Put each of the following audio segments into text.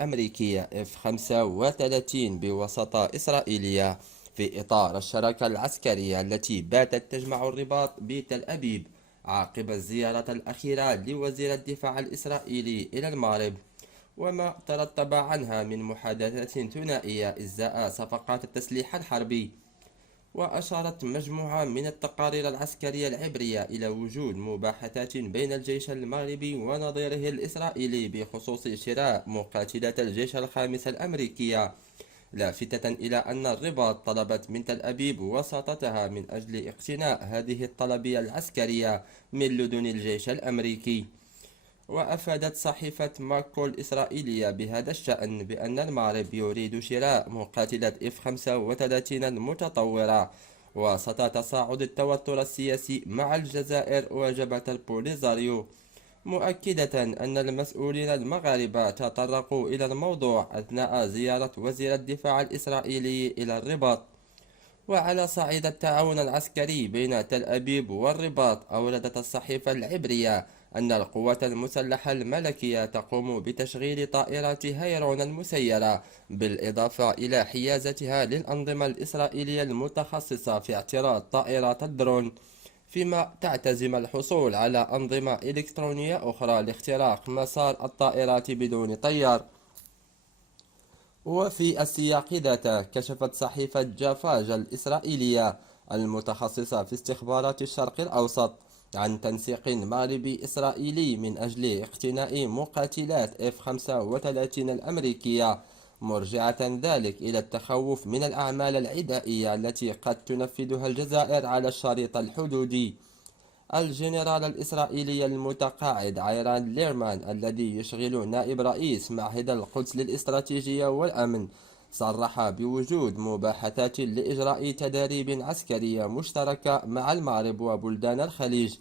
أمريكية F-35 بوساطة إسرائيلية في إطار الشراكة العسكرية التي باتت تجمع الرباط بتل أبيب عقب الزيارة الأخيرة لوزير الدفاع الإسرائيلي إلى المغرب، وما ترتب عنها من محادثات ثنائية إزاء صفقات التسليح الحربي. وأشارت مجموعة من التقارير العسكرية العبرية إلى وجود مباحثات بين الجيش المغربي ونظيره الإسرائيلي بخصوص شراء مقاتلات الجيش الخامس الأمريكية، لافتة إلى أن الرباط طلبت من تل أبيب وساطتها من أجل اقتناء هذه الطلبية العسكرية من لدن الجيش الأمريكي. وأفادت صحيفة ماكو الإسرائيلية بهذا الشأن بأن المغرب يريد شراء مقاتلات F-35 المتطورة وسط تصاعد التوتر السياسي مع الجزائر وجبهة البوليزاريو، مؤكدة أن المسؤولين المغاربة تطرقوا إلى الموضوع أثناء زيارة وزير الدفاع الإسرائيلي إلى الرباط. وعلى صعيد التعاون العسكري بين تل أبيب والرباط، أوردت الصحيفة العبرية أن القوات المسلحة الملكية تقوم بتشغيل طائرات هيرون المسيرة، بالإضافة إلى حيازتها للأنظمة الإسرائيلية المتخصصة في اعتراض طائرات الدرون، فيما تعتزم الحصول على أنظمة إلكترونية أخرى لاختراق مسار الطائرات بدون طيار. وفي السياق ذاته، كشفت صحيفة جافاج الإسرائيلية المتخصصة في استخبارات الشرق الأوسط عن تنسيق مغربي إسرائيلي من أجل اقتناء مقاتلات F-35 الأمريكية، مرجعة ذلك إلى التخوف من الأعمال العدائية التي قد تنفذها الجزائر على الشريط الحدودي. الجنرال الإسرائيلي المتقاعد عيران ليرمان، الذي يشغل نائب رئيس معهد القدس للاستراتيجية والأمن، صرح بوجود مباحثات لإجراء تداريب عسكرية مشتركة مع المغرب وبلدان الخليج،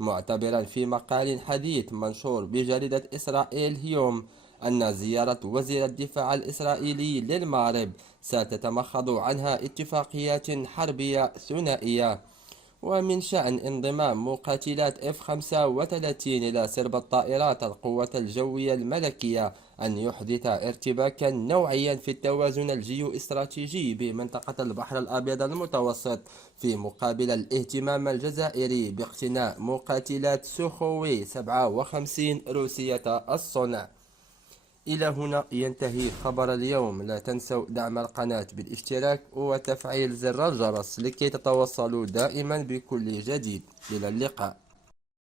معتبرا في مقال حديث منشور بجريدة إسرائيل هيوم أن زيارة وزير الدفاع الإسرائيلي للمغرب ستتمخض عنها اتفاقيات حربية ثنائية. ومن شأن انضمام مقاتلات F-35 إلى سرب الطائرات القوة الجوية الملكية أن يحدث ارتباكا نوعيا في التوازن الجيو-استراتيجي بمنطقة البحر الأبيض المتوسط، في مقابل الاهتمام الجزائري باقتناء مقاتلات سوخوي 57 روسية الصنع. إلى هنا ينتهي خبر اليوم. لا تنسوا دعم القناة بالاشتراك وتفعيل زر الجرس لكي تتوصلوا دائما بكل جديد. إلى اللقاء.